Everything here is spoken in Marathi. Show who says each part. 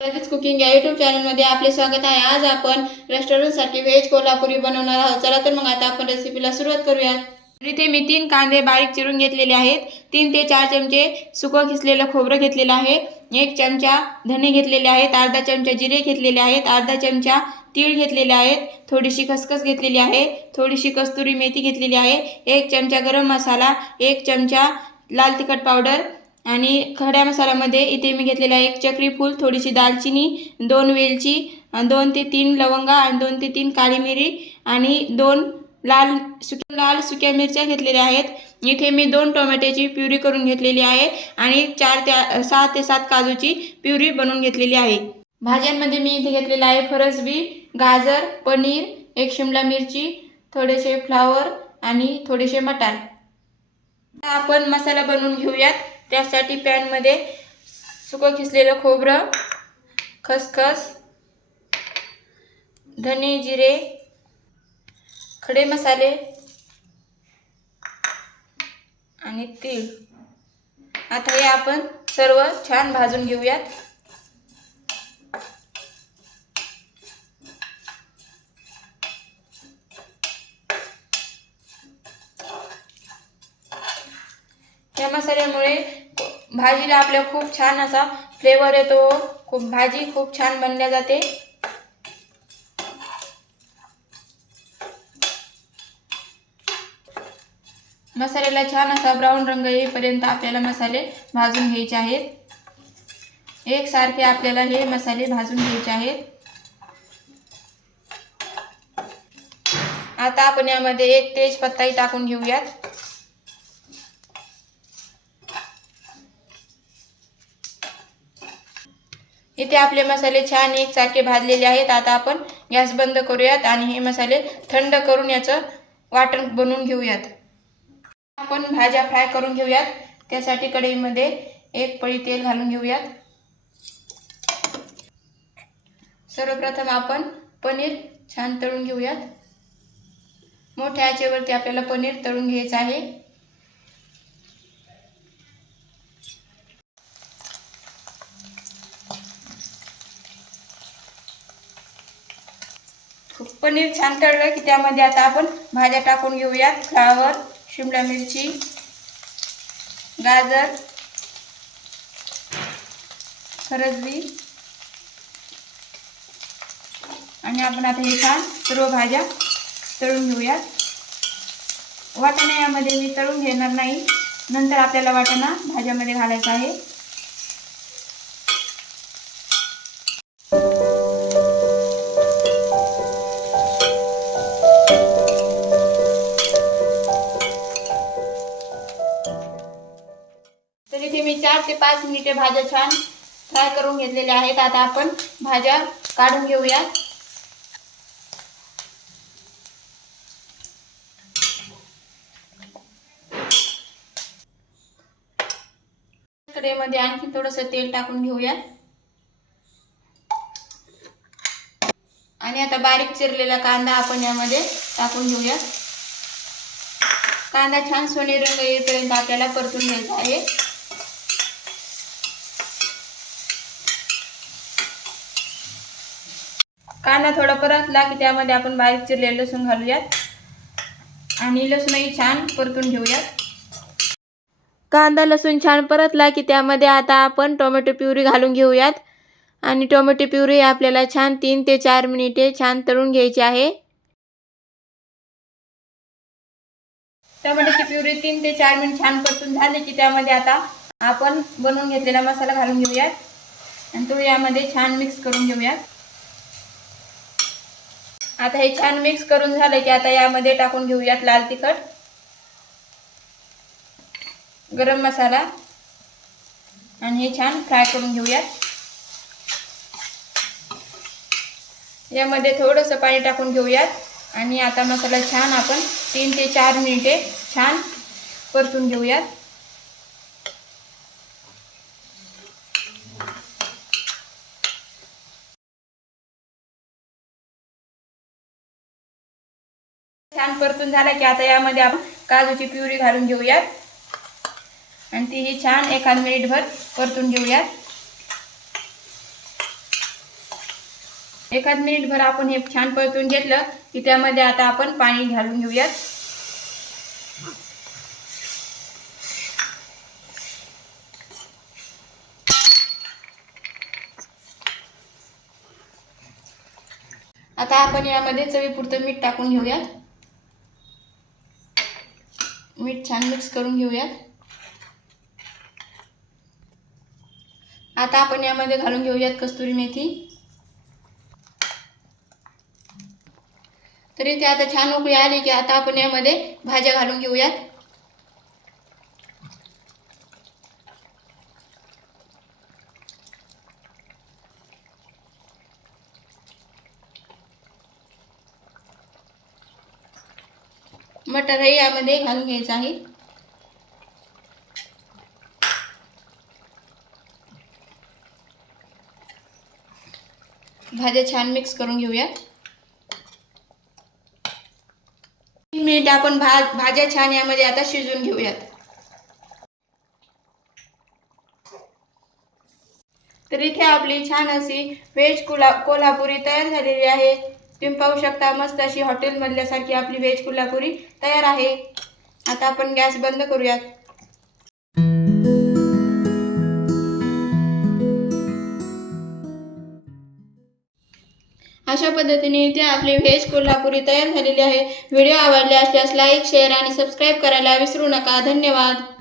Speaker 1: कुकिंग या युट्यूब चॅनलमध्ये आपले स्वागत आहे. आज आपण रेस्टॉरंटसाठी व्हेज कोल्हापुरी बनवणार आहोत. चला तर मग आता आपण रेसिपीला सुरुवात करूया इथे मी तीन कांदे बारीक चिरून घेतलेले आहेत. तीन ते चार चमचे सुकं खिसलेलं खोबरं घेतलेलं आहे. एक चमचा धने घेतलेले आहेत. अर्धा चमचा जिरे घेतलेले आहेत. अर्धा चमचा तीळ घेतलेले आहेत. थोडीशी खसखस घेतलेली आहे. थोडीशी कस्तुरी मेथी घेतलेली आहे. एक चमचा गरम मसाला. एक चमचा लाल तिखट पावडर. आणि खड्या मसाल्यामध्ये इथे मी घेतलेला आहे एक चक्री फूल थोडीशी दालचिनी दोन वेलची दोन ते तीन लवंगा आणि दोन ते तीन काळी मिरी आणि दोन लाल सुक लाल सुक्या मिरच्या घेतलेल्या आहेत. इथे मी दोन टोमॅटोची प्युरी करून घेतलेली आहे आणि चार ते सहा ते सात काजूची प्युरी बनवून घेतलेली आहे. भाज्यांमध्ये मी इथे घेतलेलं आहे फरसबी गाजर पनीर एक शिमला मिरची थोडेसे फ्लावर आणि थोडेसे मटार. आपण मसाला बनवून घेऊयात. त्यासाठी पॅनमध्ये सुकं खिसलेलं खोबरं खसखस धने जिरे खडे मसाले आणि तीळ. आता हे आपण सर्व छान भाजून घेऊयात. या मसाल्यामुळे भाजीला आपल्या खूप छान असा फ्लेवर येतो. खूप भाजी खूप छान बनल्या जाते. मसाल्याला छान असा ब्राऊन रंग येईपर्यंत आपल्याला मसाले भाजून घ्यायचे आहेत. एकसारखे आपल्याला हे मसाले भाजून घ्यायचे आहेत. आता आपण यामध्ये एक तेजपत्ताही टाकून घेऊयात. इथे आपले मसाले छान एकसारखे भाजलेले आहेत. आता आपण गॅस बंद करूयात आणि हे मसाले थंड करून याचं वाटण बनवून घेऊयात. आपण भाज्या फ्राय करून घेऊयात. त्यासाठी कढईमध्ये एक पळी तेल घालून घेऊयात. सर्वप्रथम आपण पनीर छान तळून घेऊयात. मोठ्या आचेवरती आपल्याला पनीर तळून घ्यायचं आहे. पनीर छान तळलं की त्यामध्ये आता आपण भाज्या टाकून घेऊयात. फ्लावर शिमला मिरची गाजर फरसबी आणि आपण आता हे छान सर्व भाज्या तळून घेऊयात. वाटाणा यामध्ये मी तळून घेणार नाही. नंतर आपल्याला वाटाणा भाज्यामध्ये घालायचा आहे. चार ते पाच मिनिटे भाज्या छान फ्राय करून घेतलेल्या आहेत. आता आपण भाज्या काढून घेऊया कडेमध्ये आणखी थोडंसं तेल टाकून घेऊयात. आणि आता बारीक चिरलेला कांदा आपण यामध्ये टाकून घेऊयात. कांदा छान सोनेरी रंग येईपर्यंत आपल्याला परतून घ्यायचा आहे. कांदा थोडा परतला की त्यामध्ये आपण बारीक चिरलेलं लसूण घालूयात. आणि लसूणही छान परतून घेऊयात. कांदा लसूण छान परतला की त्यामध्ये आता आपण टोमॅटो प्युरी घालून घेऊयात. आणि टोमॅटो प्युरी आपल्याला छान तीन ते चार मिनिटे छान तळून घ्यायची आहे. टोमॅटोची प्युरी तीन ते चार मिनिट छान परतून झाले की त्यामध्ये आता आपण बनवून घेतलेला मसाला घालून घेऊयात. आणि तो यामध्ये छान मिक्स करून घेऊयात. आता हे छान मिक्स करून झालं की आता यामध्ये टाकून घेऊयात लाल तिखट. गरम मसाला. आणि हे छान फ्राय करून घेऊयात. यामध्ये थोडंसं पाणी टाकून घेऊयात. आणि आता मसाला छान आपण तीन ते चार मिनिटे छान परतून घेऊयात. छान परतून झाला की आता यामध्ये आपण काजूची प्युरी घालून घेऊयात. आणि तीही छान एखाद मिनिटभर परतून घेऊयात. एखाद मिनिटभर आपण हे छान परतून घेतलं की त्यामध्ये आता आपण पाणी घालून घेऊयात. आता आपण यामध्ये चवीपुरतं मीठ टाकून घेऊयात. मीठ छान मिक्स करून घेऊयात. आता आपण यामध्ये घालून घेऊयात कस्तुरी मेथी. तर इथे आता छान उकळी आली की आता आपण यामध्ये भाज्या घालून घेऊयात. मटरही यामध्ये घालून घ्यायचं आहे. भाज्या छान मिक्स करून घेऊयात. तीन मिनिट आपण भा भाज्या छान यामध्ये आता शिजवून घेऊयात. तर इथे आपली छान अशी व्हेज कोल्हा कोल्हापुरी तयार झालेली आहे. तुम्ही पाहू शकता मस्त अशी हॉटेलमधल्यासारखी आपली व्हेज कोल्हापुरी तयार आहे. आता आपण गॅस बंद करूयात. अशा पद्धतीने इथे आपली व्हेज कोल्हापुरी तयार झालेली आहे. व्हिडिओ आवडले असल्यास लाईक शेअर आणि सबस्क्राईब करायला विसरू नका. धन्यवाद.